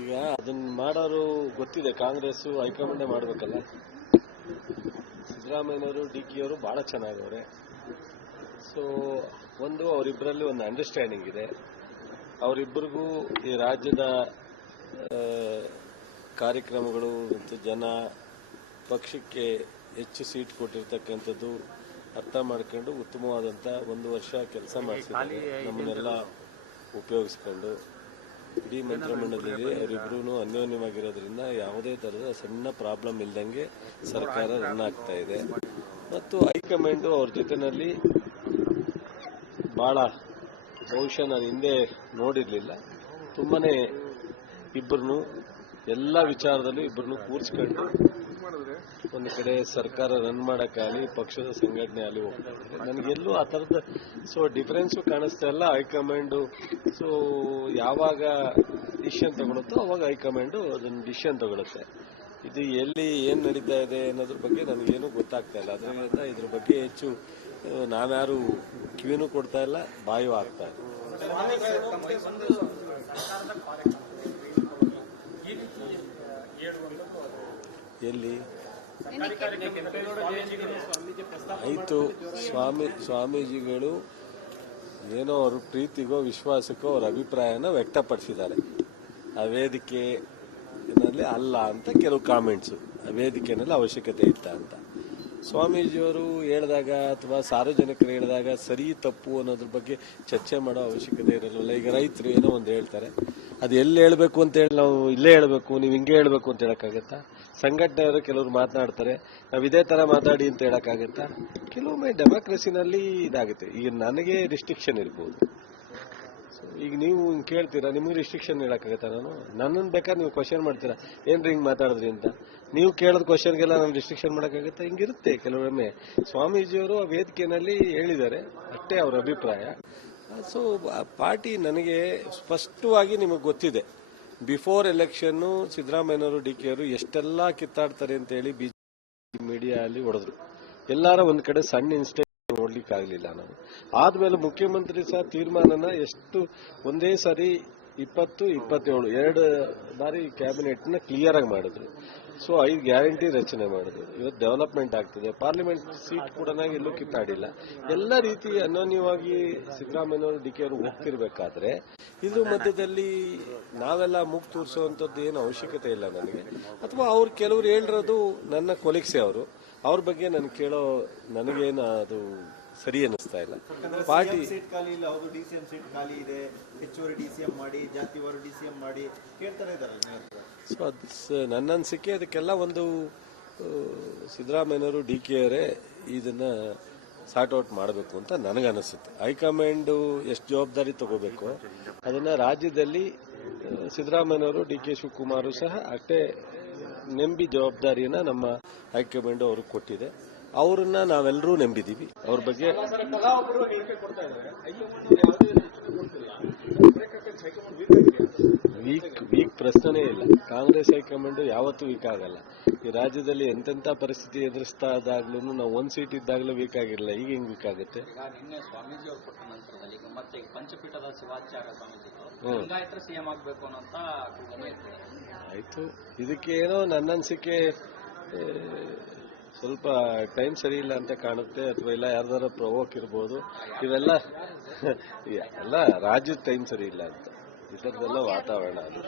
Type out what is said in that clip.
ಈಗ ಅದನ್ನ ಮಾಡೋರು ಗೊತ್ತಿದೆ, ಕಾಂಗ್ರೆಸ್ ಹೈಕಮಾಂಡೇ ಮಾಡಬೇಕಲ್ಲ. ಸಿದ್ದರಾಮಯ್ಯನವರು ಡಿ.ಕೆ ಅವರು ಬಹಳ ಚೆನ್ನಾಗವ್ರೆ. ಸೊ ಅವರಿಬ್ಬರಲ್ಲಿ ಒಂದು ಅಂಡರ್ಸ್ಟ್ಯಾಂಡಿಂಗ್ ಇದೆ. ಅವರಿಬ್ಬರಿಗೂ ಈ ರಾಜ್ಯದ ಕಾರ್ಯಕ್ರಮಗಳು ಮತ್ತು ಜನ ಪಕ್ಷಕ್ಕೆ ಹೆಚ್ಚು ಸೀಟ್ ಕೊಟ್ಟಿರ್ತಕ್ಕಂಥದ್ದು ಅರ್ಥ ಮಾಡ್ಕೊಂಡು ಉತ್ತಮವಾದಂಥ 1 ವರ್ಷ ಕೆಲಸ ಮಾಡಿಸಿದ್ದಾರೆ. ನಮ್ಮನ್ನೆಲ್ಲ ಉಪಯೋಗಿಸ್ಕೊಂಡು ಇಡೀ ಮಂತ್ರಿಮಂಡಲದಲ್ಲಿ ಅವರಿಬ್ಬರೂ ಅನ್ಯೋನ್ಯವಾಗಿರೋದ್ರಿಂದ ಯಾವುದೇ ಥರದ ಸಣ್ಣ ಪ್ರಾಬ್ಲಮ್ ಇಲ್ದಂಗೆ ಸರ್ಕಾರ ರನ್ ಆಗ್ತಾ ಇದೆ. ಮತ್ತು ಹೈಕಮಾಂಡು ಅವ್ರ ಜೊತೆಯಲ್ಲಿ ಭಾಳ ಬಹುಶಃ ನಾನು ಹಿಂದೆ ನೋಡಿರಲಿಲ್ಲ, ತುಂಬಾನೇ ಇಬ್ಬರನ್ನು ಎಲ್ಲ ವಿಚಾರದಲ್ಲೂ ಇಬ್ಬರನ್ನು ಕೂರಿಸ್ಕೊಂಡು ಒಂದು ಕಡೆ ಸರ್ಕಾರ ರನ್ ಮಾಡೋಕ್ಕಾಗಲಿ ಪಕ್ಷದ ಸಂಘಟನೆ ಆಗಲಿ ಹೋಗ್ತಾರೆ. ನನಗೆಲ್ಲೂ ಆ ಥರದ ಡಿಫರೆನ್ಸು ಕಾಣಿಸ್ತಾ ಇಲ್ಲ. ಹೈಕಮಾಂಡು ಯಾವಾಗ ಡಿಸಿಷನ್ ತಗೊಳುತ್ತೋ ಅವಾಗ ಹೈಕಮಾಂಡು ಅದನ್ನು ಡಿಸಿಷನ್ ತಗೊಳುತ್ತೆ. ಇದು ಎಲ್ಲಿ ಏನು ನಡೀತಾ ಇದೆ ಅನ್ನೋದ್ರ ಬಗ್ಗೆ ನನಗೇನು ಗೊತ್ತಾಗ್ತಾ ಇಲ್ಲ. ಅದರಿಂದ ಇದ್ರ ಬಗ್ಗೆ ಹೆಚ್ಚು ನಾವ್ಯಾರು ಕಿವಿನೂ ಕೊಡ್ತಾ ಇಲ್ಲ, ಬಾಯೂ ಆಗ್ತಾ ಇಲ್ಲ. ಎಲ್ಲಿ ಆಯಿತು, ಸ್ವಾಮೀಜಿಗಳು ಏನೋ ಅವ್ರ ಪ್ರೀತಿಗೋ ವಿಶ್ವಾಸಕ್ಕೋ ಅವ್ರ ಅಭಿಪ್ರಾಯನ ವ್ಯಕ್ತಪಡಿಸಿದ್ದಾರೆ. ಆ ವೇದಿಕೆಯಲ್ಲಿ ಅಲ್ಲ ಅಂತ ಕೆಲವು ಕಾಮೆಂಟ್ಸು, ಆ ವೇದಿಕೆಯಲ್ಲಿ ಅವಶ್ಯಕತೆ ಇತ್ತ ಅಂತ ಸ್ವಾಮೀಜಿಯವರು ಹೇಳಿದಾಗ ಅಥವಾ ಸಾರ್ವಜನಿಕರು ಹೇಳಿದಾಗ ಸರಿ ತಪ್ಪು ಅನ್ನೋದ್ರ ಬಗ್ಗೆ ಚರ್ಚೆ ಮಾಡೋ ಅವಶ್ಯಕತೆ ಇರಲಿಲ್ಲ. ಈಗ ರೈತರು ಏನೋ ಒಂದು ಹೇಳ್ತಾರೆ, ಅದು ಎಲ್ಲಿ ಹೇಳಬೇಕು ಅಂತ ಹೇಳಿ ನಾವು ಇಲ್ಲೇ ಹೇಳಬೇಕು, ನೀವು ಹಿಂಗೆ ಹೇಳಬೇಕು ಅಂತ ಹೇಳಕ್ಕಾಗತ್ತಾ? ಸಂಘಟನೆಯವರು ಕೆಲವರು ಮಾತನಾಡ್ತಾರೆ, ನಾವು ಇದೇ ತರ ಮಾತಾಡಿ ಅಂತ ಹೇಳಕ್ಕಾಗತ್ತಾ? ಕೆಲವೊಮ್ಮೆ ಡೆಮಾಕ್ರಸಿನಲ್ಲಿ ಇದಾಗುತ್ತೆ. ಈಗ ನನಗೆ ರಿಸ್ಟ್ರಿಕ್ಷನ್ ಇರ್ಬೋದು, ಈಗ ನೀವು ಹಿಂಗೆ ಕೇಳ್ತೀರಾ, ನಿಮಗೆ ರಿಸ್ಟ್ರಿಕ್ಷನ್ ಹೇಳಕ್ಕಾಗತ್ತಾ? ನನ್ನನ್ನು ಬೇಕಾದ್ರೆ ನೀವು ಕ್ವಶನ್ ಮಾಡ್ತೀರಾ, ಏನ್ರಿ ಹಿಂಗೆ ಮಾತಾಡಿದ್ರಿ ಅಂತ. ನೀವು ಕೇಳೋದು ಕ್ವಶನ್ಗೆಲ್ಲ ನಾನು ರಿಸ್ಟ್ರಿಕ್ಷನ್ ಮಾಡೋಕ್ಕಾಗತ್ತಾ? ಹಿಂಗಿರುತ್ತೆ ಕೆಲವೊಮ್ಮೆ. ಸ್ವಾಮೀಜಿಯವರು ಆ ವೇದಿಕೆಯಲ್ಲಿ ಹೇಳಿದ್ದಾರೆ, ಅಷ್ಟೇ ಅವರ ಅಭಿಪ್ರಾಯ. ಪಾರ್ಟಿ ನನಗೆ ಸ್ಪಷ್ಟವಾಗಿ ನಿಮಗೆ ಗೊತ್ತಿದೆ, ಬಿಫೋರ್ ಎಲೆಕ್ಷನ್ನು ಸಿದ್ದರಾಮಯ್ಯನವರು ಡಿ.ಕೆ ಅವರು ಎಷ್ಟೆಲ್ಲ ಕಿತ್ತಾಡ್ತಾರೆ ಅಂತ ಹೇಳಿ ಬಿಜೆಪಿ ಮೀಡಿಯಾ ಅಲ್ಲಿ ಹೊಡೆದ್ರು. ಎಲ್ಲಾರ ಒಂದ್ ಕಡೆ ಸಣ್ಣ ಇನ್ಸ್ಟೆಂಟ್ ನೋಡ್ಲಿಕ್ಕೆ ಆಗಲಿಲ್ಲ. ನಾವು ಆದ್ಮೇಲೆ ಮುಖ್ಯಮಂತ್ರಿ ಸಹ ತೀರ್ಮಾನನ ಎಷ್ಟು ಒಂದೇ ಸಾರಿ 20-27 2 ಬಾರಿ ಕ್ಯಾಬಿನೆಟ್ ನ ಕ್ಲಿಯರ್ ಆಗಿ ಮಾಡಿದ್ರು. 5 ಗ್ಯಾರಂಟಿ ರಚನೆ ಮಾಡಿದ್ರು. ಇವತ್ತು ಡೆವಲಪ್ಮೆಂಟ್ ಆಗ್ತದೆ. ಪಾರ್ಲಿಮೆಂಟ್ ಸೀಟ್ ಕೂಡ ಎಲ್ಲೂ ಕಿತ್ತಾಡಿಲ್ಲ. ಎಲ್ಲ ರೀತಿ ಅನ್ಯೋನ್ಯವಾಗಿ ಸಿದ್ದರಾಮಯ್ಯನವರು ಡಿ.ಕೆ ಅವರು ಹೋಗ್ತಿರ್ಬೇಕಾದ್ರೆ ಇದ್ರ ಮಧ್ಯದಲ್ಲಿ ನಾವೆಲ್ಲ ಮೂಗು ತೂರಿಸುವಂತದ್ದು ಏನು ಅವಶ್ಯಕತೆ ಇಲ್ಲ ನನಗೆ. ಅಥವಾ ಅವ್ರು ಕೆಲವರು ಹೇಳಿರೋದು ನನ್ನ ಕೊಲೀಗ್ಸೆ, ಅವ್ರ ಬಗ್ಗೆ ನನಗೇನು ಅದು ಸರಿ ಅನ್ನಿಸ್ತಾ ಇಲ್ಲ. ಪಾರ್ಟಿ ಸೀಟ್ ಖಾಲಿ ಇಲ್ಲ, ಹೌದು ಡಿಸಿಎಂ ಸೀಟ್ ಖಾಲಿ ಇದೆ, ಹೆಚ್ಚುವರಿ ಡಿಸಿಎಂ ಮಾಡಿ, ಜಾತಿವಾರು ಡಿಸಿಎಂ ಮಾಡಿ ಕೇಳ್ತಾರೆ ಇದ್ದಾರೆ. ನನ್ನ ಅನಿಸಿಕೆ ಅದಕ್ಕೆಲ್ಲ ಒಂದು ಸಿದ್ದರಾಮಯ್ಯನವರು ಡಿ.ಕೆ ಅವರೇ ಇದನ್ನ ಸಾರ್ಟ್ ಔಟ್ ಮಾಡಬೇಕು ಅಂತ ನನಗನ್ನಿಸುತ್ತೆ. ಹೈಕಮಾಂಡ್ ಎಷ್ಟು ಜವಾಬ್ದಾರಿ ತಗೋಬೇಕು ಅದನ್ನ ರಾಜ್ಯದಲ್ಲಿ ಸಿದ್ದರಾಮಯ್ಯನವರು ಡಿ.ಕೆ ಶಿವಕುಮಾರ್ ಸಹ ಅಷ್ಟೇ ನೆಂಬಿ ಜವಾಬ್ದಾರಿಯನ್ನ ನಮ್ಮ ಹೈಕಮಾಂಡ್ ಅವ್ರಿಗೆ ಕೊಟ್ಟಿದೆ. ಅವ್ರನ್ನ ನಾವೆಲ್ಲರೂ ನಂಬಿದೀವಿ. ಅವ್ರ ಬಗ್ಗೆ ವೀಕ್ ಪ್ರಶ್ನೆ ಇಲ್ಲ. ಕಾಂಗ್ರೆಸ್ ಹೈಕಮಾಂಡ್ ಯಾವತ್ತೂ ವೀಕ್ ಆಗಲ್ಲ. ಈ ರಾಜ್ಯದಲ್ಲಿ ಎಂತೆಂತ ಪರಿಸ್ಥಿತಿ ಎದುರಿಸ್ತಾ ಇದ್ದಾಗ್ಲೂ ನಾವು 1 ಸೀಟ್ ಇದ್ದಾಗಲೂ ವೀಕ್ ಆಗಿರಲಿಲ್ಲ. ಈಗ ಹೆಂಗ್ ವೀಕ್ ಆಗುತ್ತೆ? ಸ್ವಾಮೀಜಿ ಅವರು ಕೊಟ್ಟ ನಂತರದಲ್ಲಿ ಮತ್ತೆ ಪಂಚಪೀಠದ ಶಿವಾಚಾರ್ಯ ಸ್ವಾಮೀಜಿಗಳು ಲಿಂಗಾಯತರ ಸಿಎಂ ಆಗಬೇಕು ಅನ್ನೋಂತ ಆಯ್ತು. ಇದಕ್ಕೆ ಏನೋ ನನ್ನ ಅನಿಸಿಕೆ ಸ್ವಲ್ಪ ಟೈಮ್ ಸರಿ ಇಲ್ಲ ಅಂತ ಕಾಣುತ್ತೆ, ಅಥವಾ ಇಲ್ಲ ಯಾರ್ದಾರ ಪ್ರವೋಕ್ ಇರ್ಬೋದು. ಇವೆಲ್ಲ ಎಲ್ಲ ರಾಜ್ಯದ ಟೈಮ್ ಸರಿ ಇಲ್ಲ ಅಂತ, ಈ ಥರದ್ದೆಲ್ಲ ವಾತಾವರಣ ಅದು.